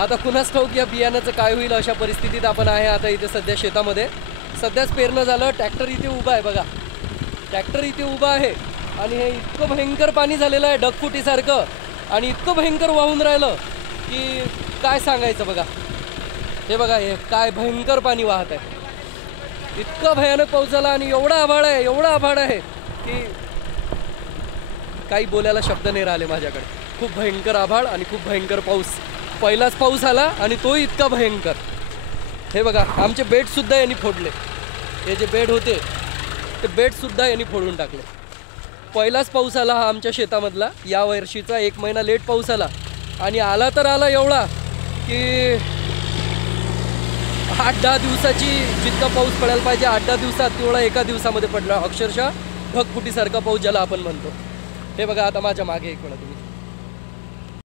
आता कुणाच ठाऊक या बियाण्याचं काय होईल अशा परिस्थितीत आपण आहे आता इथे सध्या शेतामध्ये. सध्याच पेरणं झालं. ट्रॅक्टर इथे उभा आहे बघा, ट्रॅक्टर इथे उभा आहे आणि हे इतकं भयंकर पाणी झालेलं आहे ढगफुटीसारखं आणि इतकं भयंकर वाहून राहिलं की काय सांगायचं. बघा हे बघा, हे काय भयंकर पाणी वाहत आहे. इतका भयानक पाऊस झाला आणि एवढा आभाळ आहे, एवढा आभाळ आहे की काही बोलायला शब्द नाही राहिले माझ्याकडे. खूप भयंकर आभाळ आणि खूप भयंकर पाऊस. पहिलाच पाऊस आला आणि तोही इतका भयंकर. हे बघा आमचे बेडसुद्धा यांनी फोडले. हे जे बेड होते ते बेडसुद्धा यांनी फोडून टाकले. पहिलाच पाऊस आला हा आमच्या शेतामधला. या वर्षीचा 1 महिना लेट पाऊस आला आणि आला तर आला एवढा की 8-10 दिवसाची जितका पाऊस पडायला पाहिजे 8-10 दिवसात तेवढा एका दिवसामध्ये पडला. अक्षरशः ढगफुटीसारखा पाऊस ज्याला आपण म्हणतो. हे बघा आता माझ्या मागे एक वेळा तुम्ही